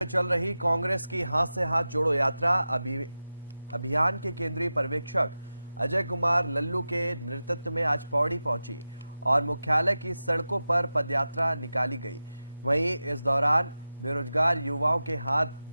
चल रही कांग्रेस की हाथ से हाथ जोड़ो यात्रा अभियान के केंद्रीय पर्यवेक्षक अजय कुमार लल्लू के नेतृत्व में आज पौड़ी पहुंची और मुख्यालय की सड़कों पर पदयात्रा निकाली गई। वहीं इस दौरान बेरोजगार युवाओं के हाथ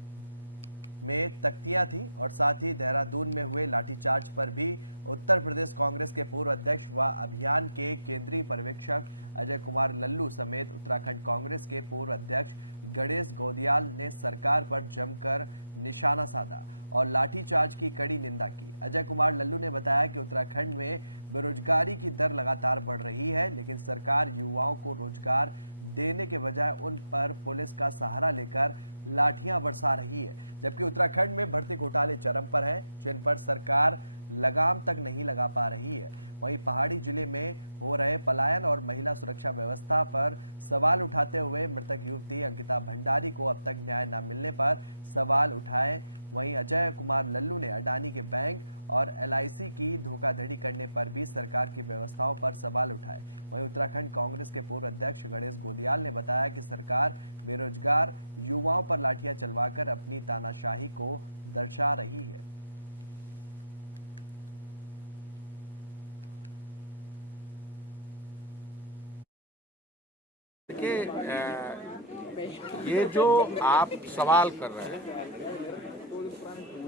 में तख्तियां थी और साथ ही देहरादून में हुए लाठीचार्ज पर भी उत्तर प्रदेश कांग्रेस के पूर्व अध्यक्ष व अभियान के केंद्रीय पर्यवेक्षक अजय कुमार लल्लू समेत उत्तराखंड कांग्रेस के पूर्व अध्यक्ष गणेश गोदियाल ने सरकार पर जमकर निशाना साधा और लाठीचार्ज की कड़ी निंदा की। अजय कुमार लल्लू ने बताया कि उत्तराखंड में बेरोजगारी की दर लगातार बढ़ रही है, लेकिन सरकार युवाओं को रोजगार देने के बजाय उन पर पुलिस का सहारा लेकर लाठियां बरसा रही है। जबकि उत्तराखंड में भर्ती घोटाले चरम पर हैं, जिन पर सरकार लगाम तक नहीं लगा पा रही है। वहीं पहाड़ी जिले में हो रहे पलायन और महिला सुरक्षा व्यवस्था पर सवाल उठाते हुए मृतक युवती अंकिता भंडारी को अब तक न्याय न मिलने पर सवाल उठाए। वहीं अजय कुमार लल्लू ने अडानी के बैंक और LIC की धोखाधड़ी करने पर भी सरकार की व्यवस्थाओं पर सवाल उठाए। वहीं उत्तराखंड कांग्रेस के पूर्व अध्यक्ष गणेश गोदियाल ने बताया कि सरकार बेरोजगार युवाओं पर लाठियां चलवाकर अपनी तानाशाही को दर्शा रही है। ये जो आप सवाल कर रहे हैं,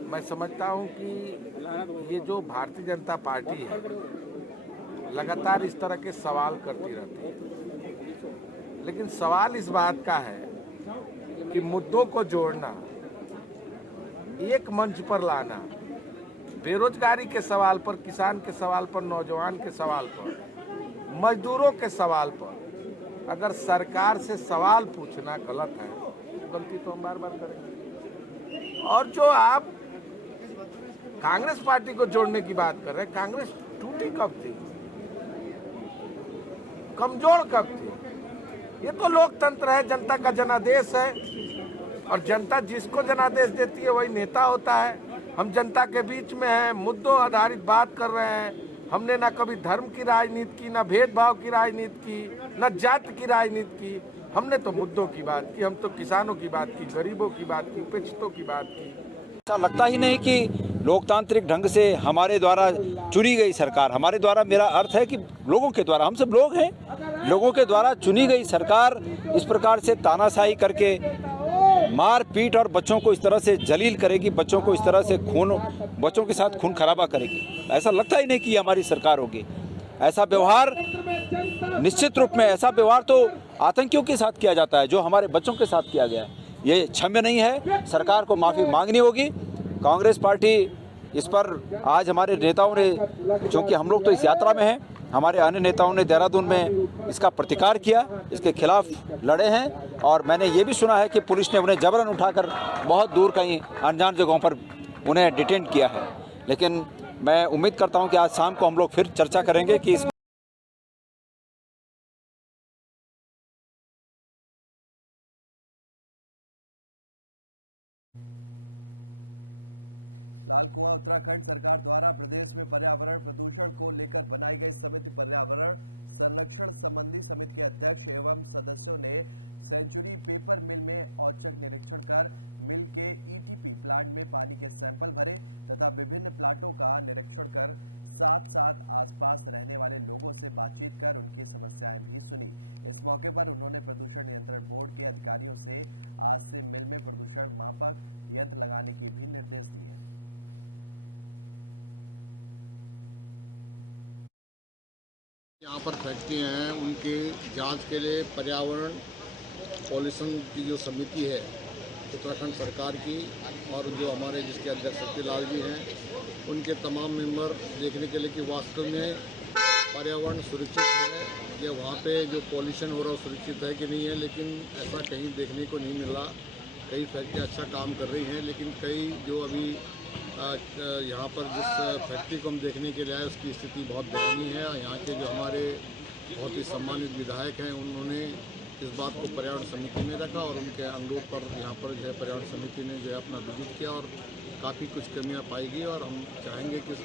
मैं समझता हूं कि ये जो भारतीय जनता पार्टी है लगातार इस तरह के सवाल करती रहती है, लेकिन सवाल इस बात का है कि मुद्दों को जोड़ना, एक मंच पर लाना, बेरोजगारी के सवाल पर, किसान के सवाल पर, नौजवान के सवाल पर, मजदूरों के सवाल पर अगर सरकार से सवाल पूछना गलत है, गलती तो हम बार बार करेंगे। और जो आप कांग्रेस पार्टी को जोड़ने की बात कर रहे हैं, कांग्रेस टूटी कब थी, कमजोर कब थी? ये तो लोकतंत्र है, जनता का जनादेश है और जनता जिसको जनादेश देती है वही नेता होता है। हम जनता के बीच में हैं, मुद्दों आधारित बात कर रहे हैं। हमने ना कभी धर्म की राजनीति की, ना भेदभाव की राजनीति की, ना जाति की राजनीति की। हमने तो मुद्दों की बात की, हम तो किसानों की बात की, गरीबों की बात की, उपेक्षितों की बात की। ऐसा लगता ही नहीं कि लोकतांत्रिक ढंग से हमारे द्वारा चुनी गई सरकार, हमारे द्वारा मेरा अर्थ है कि लोगों के द्वारा, हम सब लोग हैं, लोगों के द्वारा चुनी गई सरकार इस प्रकार से तानाशाही करके मार पीट और बच्चों को इस तरह से जलील करेगी, बच्चों को इस तरह से बच्चों के साथ खून खराबा करेगी। ऐसा लगता ही नहीं कि हमारी सरकार होगी। ऐसा व्यवहार निश्चित रूप में, ऐसा व्यवहार तो आतंकियों के साथ किया जाता है, जो हमारे बच्चों के साथ किया गया है। ये क्षम्य नहीं है, सरकार को माफ़ी मांगनी होगी। कांग्रेस पार्टी इस पर आज हमारे नेताओं ने, क्योंकि हम लोग तो इस यात्रा में हैं, हमारे अन्य नेताओं ने देहरादून में इसका प्रतिकार किया, इसके खिलाफ लड़े हैं। और मैंने ये भी सुना है कि पुलिस ने उन्हें जबरन उठाकर बहुत दूर कहीं अनजान जगहों पर उन्हें डिटेन किया है। लेकिन मैं उम्मीद करता हूं कि आज शाम को हम लोग फिर चर्चा करेंगे कि इस लाल कुआं उत्तराखंड सरकार द्वारा प्रदेश में पर्यावरण प्रदूषण को लेकर बनाई गई समिति पर्यावरण संरक्षण संबंधी समिति के अध्यक्ष एवं सदस्यों ने सेंचुरी पेपर मिल में औचक निरीक्षण कर मिल के ETP प्लांट में पानी के सैंपल भरे तथा विभिन्न प्लांटों का निरीक्षण कर साथ साथ आसपास रहने वाले लोगों से बातचीत कर उनकी समस्याएं भी सुनी। इस मौके पर उन्होंने प्रदूषण नियंत्रण बोर्ड के अधिकारियों से आज से मिल में प्रदूषण मापक यंत्र लगाने के भी निर्देश दिए। यहाँ पर फैक्ट्रियाँ हैं, उनके जांच के लिए पर्यावरण पॉल्यूशन की जो समिति है उत्तराखंड सरकार की, और जो हमारे जिसके अध्यक्ष सत्यलाल जी हैं, उनके तमाम मेंबर देखने के लिए कि वास्तव में पर्यावरण सुरक्षित है या वहाँ पे जो पॉल्यूशन हो रहा है सुरक्षित है कि नहीं है। लेकिन ऐसा कहीं देखने को नहीं मिला। कई फैक्ट्रियाँ अच्छा काम कर रही हैं, लेकिन कई जो अभी यहाँ पर जिस फैक्ट्री को हम देखने के लिए आए उसकी स्थिति बहुत दयनीय है। यहाँ के जो हमारे बहुत ही सम्मानित विधायक हैं, उन्होंने इस बात को पर्यावरण समिति में रखा और उनके अनुरोध पर यहाँ पर जो है पर्यावरण समिति ने जो है अपना विजिट किया और काफ़ी कुछ कमियाँ पाई गई। और हम चाहेंगे कि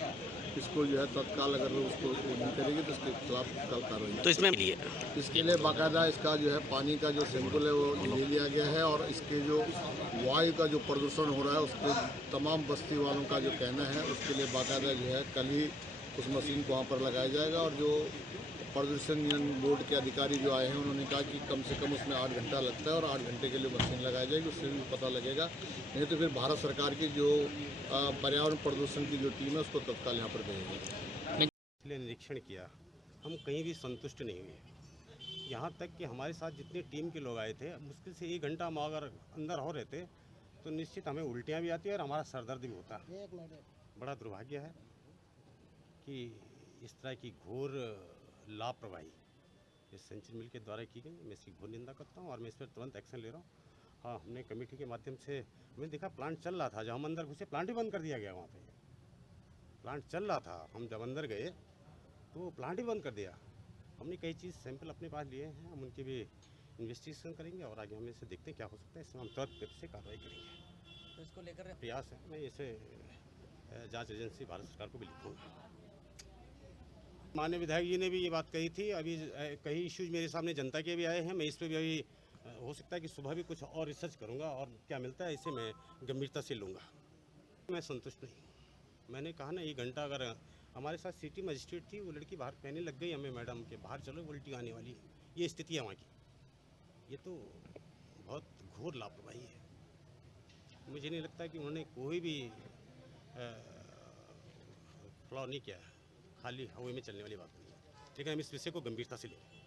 इसको जो है तत्काल अगर वो उसको नहीं करेगी तो इसके खिलाफ तत्काल कार्रवाई। तो इसमें लिए इसके लिए बाकायदा इसका जो है पानी का जो सैंपल है वो ले लिया गया है और इसके जो वायु का जो प्रदूषण हो रहा है उसके तमाम बस्ती वालों का जो कहना है उसके लिए बाकायदा जो है कल ही उस मशीन को वहाँ पर लगाया जाएगा। और जो प्रदूषण नियंत्रण बोर्ड के अधिकारी जो आए हैं उन्होंने कहा कि कम से कम उसमें 8 घंटा लगता है और 8 घंटे के लिए मशीन लगाई जाएगी, उससे भी पता लगेगा। नहीं तो फिर भारत सरकार की जो पर्यावरण प्रदूषण की जो टीम है उसको तत्काल यहाँ पर भेजेंगे। इसलिए निरीक्षण किया, हम कहीं भी संतुष्ट नहीं हुए। यहाँ तक कि हमारे साथ जितने टीम के लोग आए थे, मुश्किल से 1 घंटा हम अगर अंदर हो रहे थे तो निश्चित हमें उल्टियाँ भी आती है और हमारा सरदर्द भी होता है। बड़ा दुर्भाग्य है कि इस तरह की घोर लापरवाही इस सेंचुरी मिल के द्वारा की गई। मैं इसकी घोर निंदा करता हूँ और मैं इस पर तुरंत एक्शन ले रहा हूँ। हाँ, हमने कमेटी के माध्यम से हमने देखा प्लांट चल रहा था, जब हम अंदर घुसे प्लांट ही बंद कर दिया गया। वहाँ पे प्लांट चल रहा था, हम जब अंदर गए तो प्लांट ही बंद कर दिया। हमने कई चीज़ सैंपल अपने पास लिए हैं, हम उनकी भी इन्वेस्टिगेशन करेंगे और आगे हम इसे देखते हैं क्या हो सकता है। इसमें हम तुरंत से कार्रवाई करेंगे। तो इसको लेकर प्रयास है, मैं इसे जांच एजेंसी भारत सरकार को भी लिखूँगा। माननीय विधायक जी ने भी ये बात कही थी। अभी कई इश्यूज मेरे सामने जनता के भी आए हैं, मैं इस पर भी अभी हो सकता है कि सुबह भी कुछ और रिसर्च करूँगा और क्या मिलता है इसे मैं गंभीरता से लूँगा। मैं संतुष्ट नहीं, मैंने कहा ना 1 घंटा अगर हमारे साथ सिटी मजिस्ट्रेट थी, वो लड़की बाहर कहने लग गई हमें, मैडम के बाहर चलो उल्टी आने वाली है, ये स्थिति है वहाँ की। ये तो बहुत घोर लापरवाही है। मुझे नहीं लगता कि उन्होंने कोई भी फ्लॉ नहीं किया है, खाली हवा में चलने वाली बात नहीं है। लेकिन हम इस विषय को गंभीरता से लेंगे।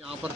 यहाँ पर